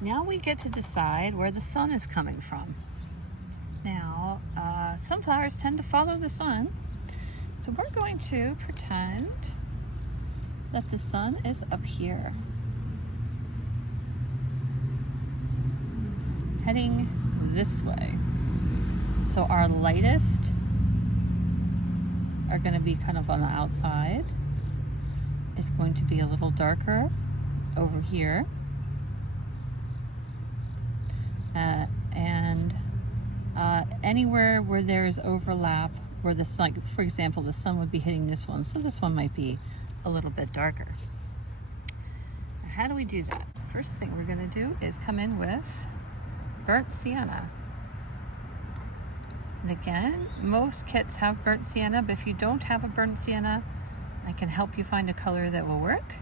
Now we get to decide where the sun is coming from. Now, sunflowers tend to follow the sun, so we're going to pretend that the sun is up here, heading this way. So our lightest are going to be kind of on the outside. It's going to be a little darker over here. Anywhere where there is overlap, where the sun, for example, the sun would be hitting this one, so this one might be a little bit darker. How do we do that? First thing we're going to do is come in with burnt sienna. And again, most kits have burnt sienna, but if you don't have a burnt sienna, I can help you find a color that will work,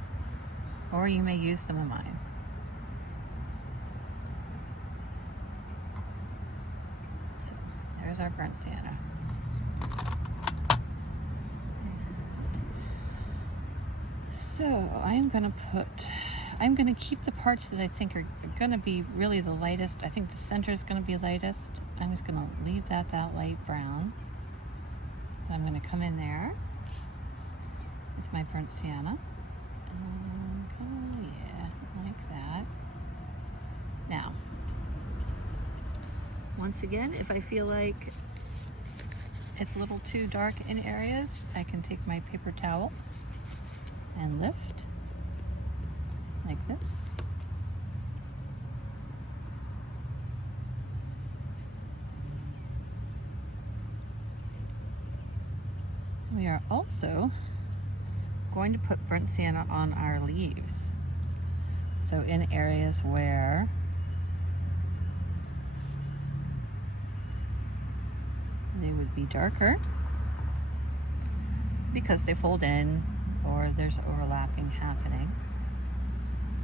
or you may use some of mine. So there's our burnt sienna. So I'm going to keep the parts that I think are going to be really the lightest. I think the center is going to be lightest. I'm just going to leave that light brown. I'm going to come in there with my burnt sienna. Yeah, like that. Now, once again, if I feel like it's a little too dark in areas, I can take my paper towel and lift like this. We are also going to put burnt sienna on our leaves. So in areas where they would be darker because they fold in or there's overlapping happening,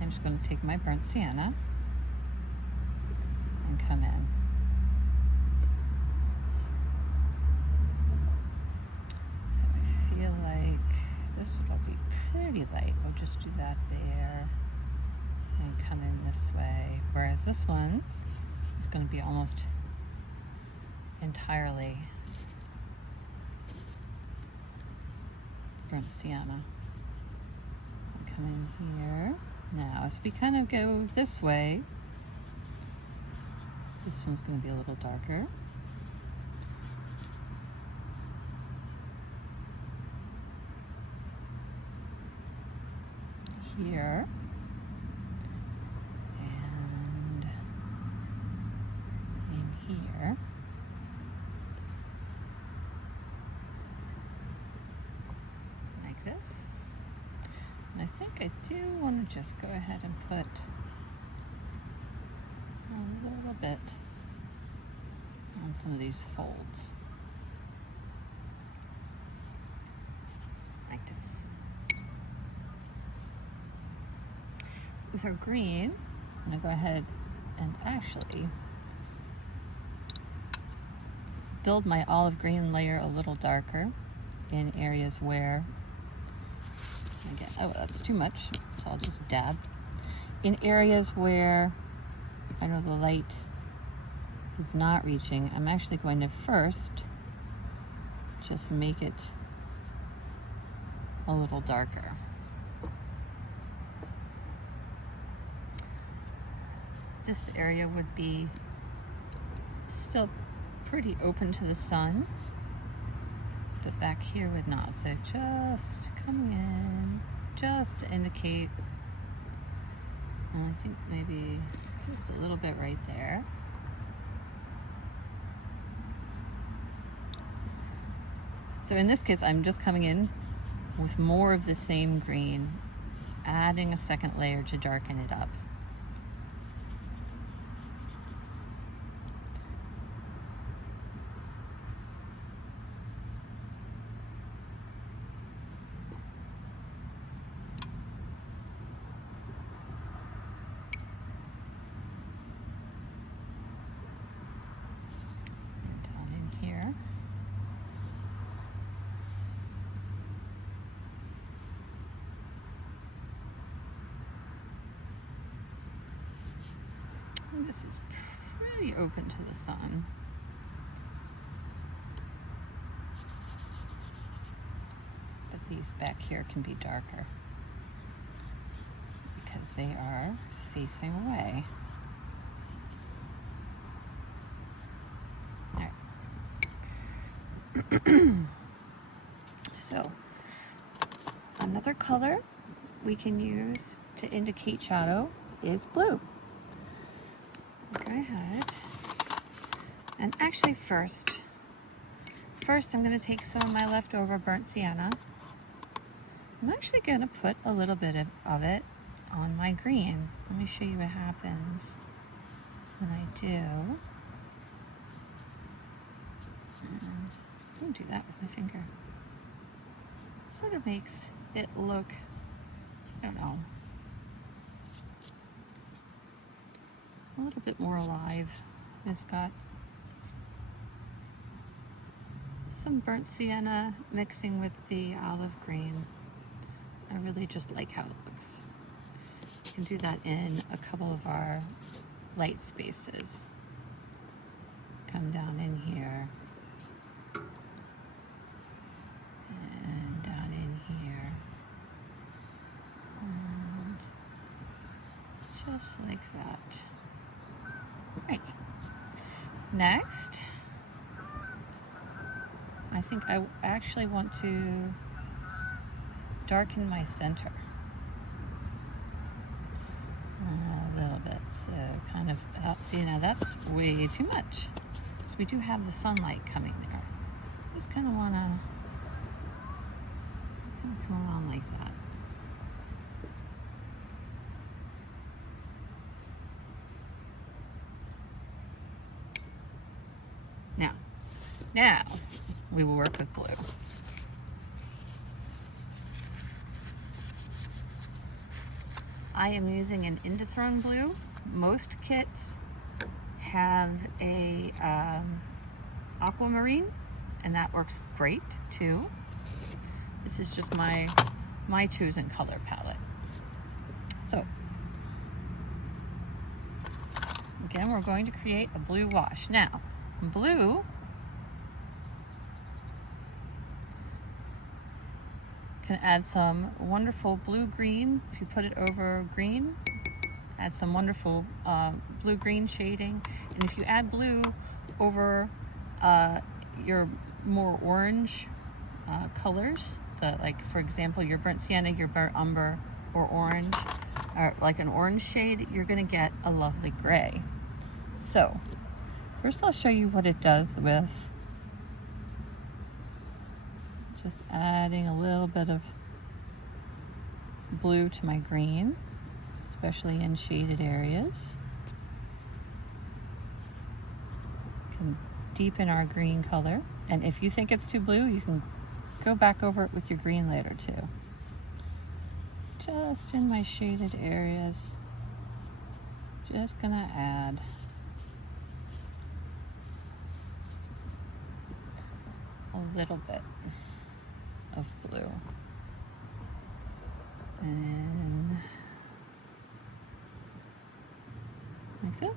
I'm just going to take my burnt sienna and come in. So I feel like this will be pretty light. We'll just do that there and come in this way. Whereas this one is going to be almost entirely burnt sienna. I'll come in here. Now, as we kind of go this way, this one's going to be a little darker. Here. And in here. Like this. And I think I do want to just go ahead and put a little bit on some of these folds. Like this. With our green, I'm going to go ahead and actually build my olive green layer a little darker in areas where, again, oh, that's too much, so I'll just dab. In areas where I know the light is not reaching, I'm actually going to first just make it a little darker. This area would be still pretty open to the sun, but back here would not. So just coming in, just to indicate, and I think maybe just a little bit right there. So in this case, I'm just coming in with more of the same green, adding a second layer to darken it up. this is pretty open to the sun. But these back here can be darker because they are facing away. All right. So, another color we can use to indicate shadow is blue. Go ahead. And actually first I'm going to take some of my leftover burnt sienna. I'm actually going to put a little bit of it on my green. Let me show you what happens when I do. And don't do that with my finger. It sort of makes it look, I don't know, a little bit more alive. It's got some burnt sienna mixing with the olive green. I really just like how it looks. You can do that in a couple of our light spaces. Come down in here. And down in here. And just like that. Right. Next, I think I actually want to darken my center a little bit, so kind of help. See, now that's way too much, because we do have the sunlight coming there. Just kind of want to come around like that. Now we will work with blue. I am using an indithrone blue. Most kits have a aquamarine, and that works great too. This is just my chosen color palette. So again, we're going to create a blue wash. Now, blue can add some wonderful blue-green. If you put it over green, add some wonderful blue-green shading. And if you add blue over your more orange colors, like for example, your burnt sienna, your burnt umber, or orange, or like an orange shade, you're gonna get a lovely gray. So first I'll show you what it does with just adding a little bit of blue to my green, especially in shaded areas. Can deepen our green color. And if you think it's too blue, you can go back over it with your green later too. Just in my shaded areas, just gonna add a little bit of blue. And like that.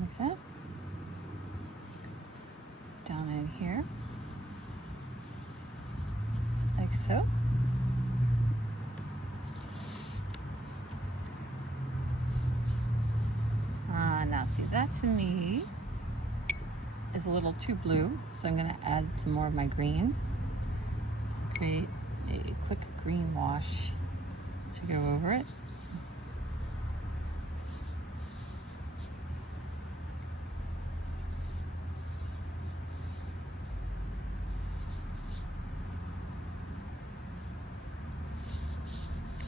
Like that. Down in here. Like so. Now see, that to me is a little too blue, so I'm going to add some more of my green. Create a quick green wash to go over it.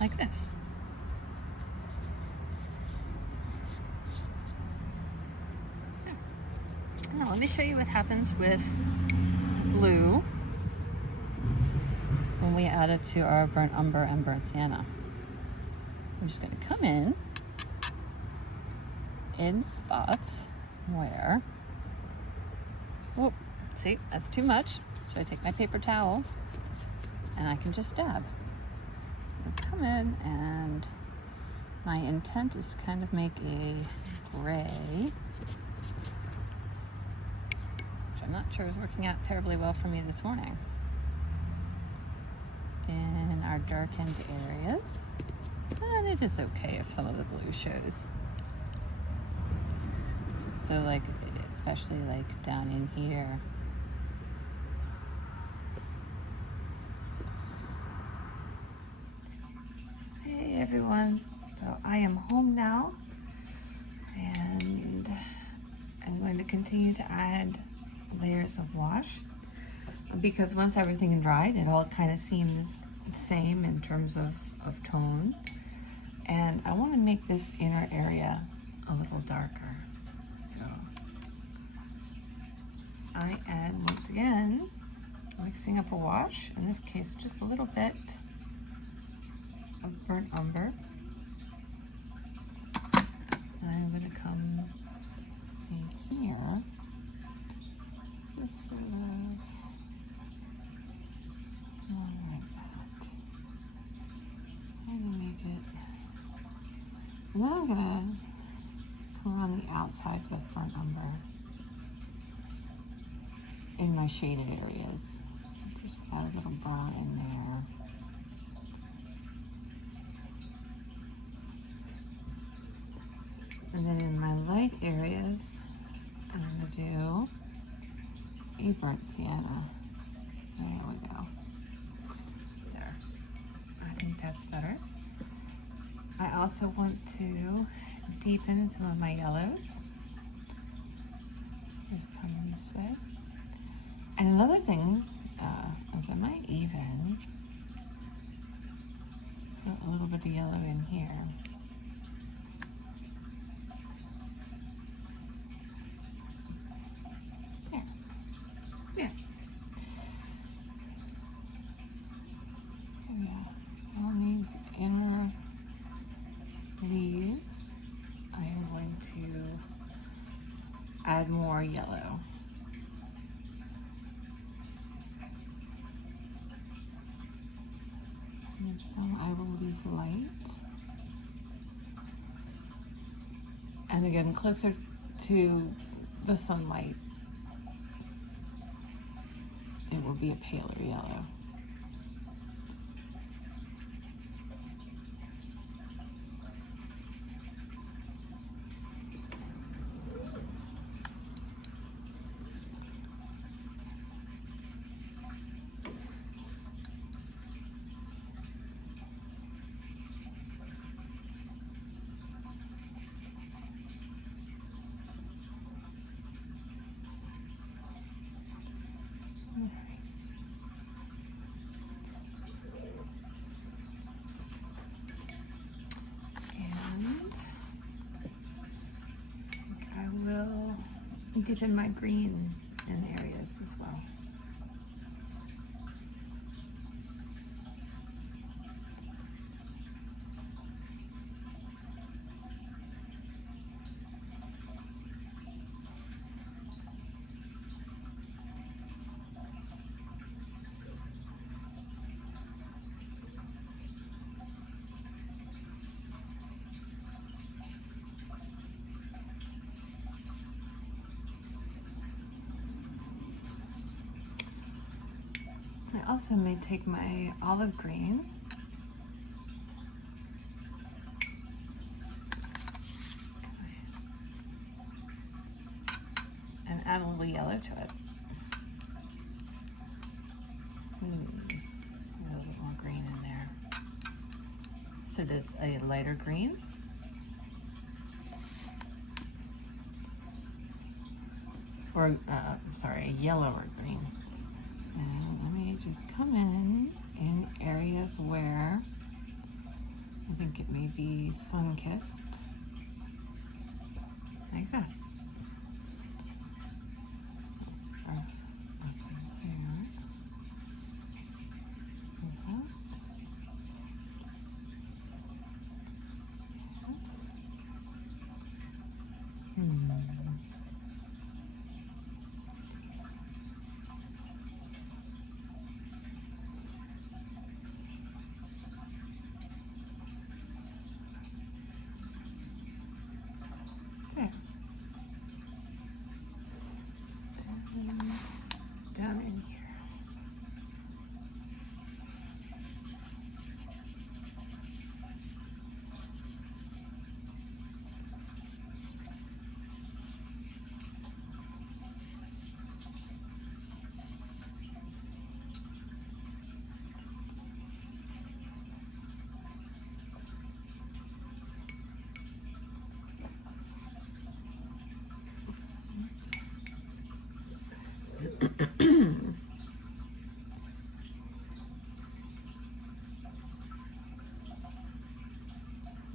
Like this. Now let me show you what happens with blue when we add it to our burnt umber and burnt sienna. I'm just going to come in spots where, whoop, see, that's too much. So I take my paper towel and I can just dab. come in, and my intent is to kind of make a gray, which I'm not sure is working out terribly well for me this morning, in our darkened areas. And it is okay if some of the blue shows. So like, especially like down in here. Hey everyone, so I am home now, and I'm going to continue to add layers of wash, because once everything dried, it all kind of seems the same in terms of tone. And I want to make this inner area a little darker. So I add, once again, mixing up a wash, in this case just a little bit of burnt umber. And I'm going to come in here, just sort of like that. I'm going to make it. And then I'm going to come around the outside with burnt umber in my shaded areas. Just add a little brown in there. And then in my light areas, I'm going to do a burnt sienna. There we go. There. I think that's better. I also want to deepen some of my yellows. Just come this way. And another thing is I might even put a little bit of yellow in here. There. Yeah. Yeah. On these inner leaves, I am going to add more yellow. And some I will leave light. And again, closer to the sunlight, it will be a paler yellow. Deepen my green in areas as well. I also may take my olive green and add a little yellow to it. A little bit more green in there. So it is a lighter green. Or, sorry, a yellower green. And let me just come in areas where I think it may be sun-kissed, like that.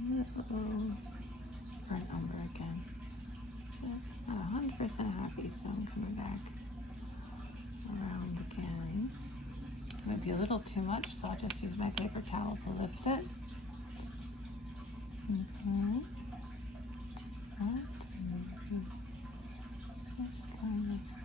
little burnt umber again. Just not 100% happy, so I'm coming back around again. It might be a little too much, so I'll just use my paper towel to lift it. Just kind of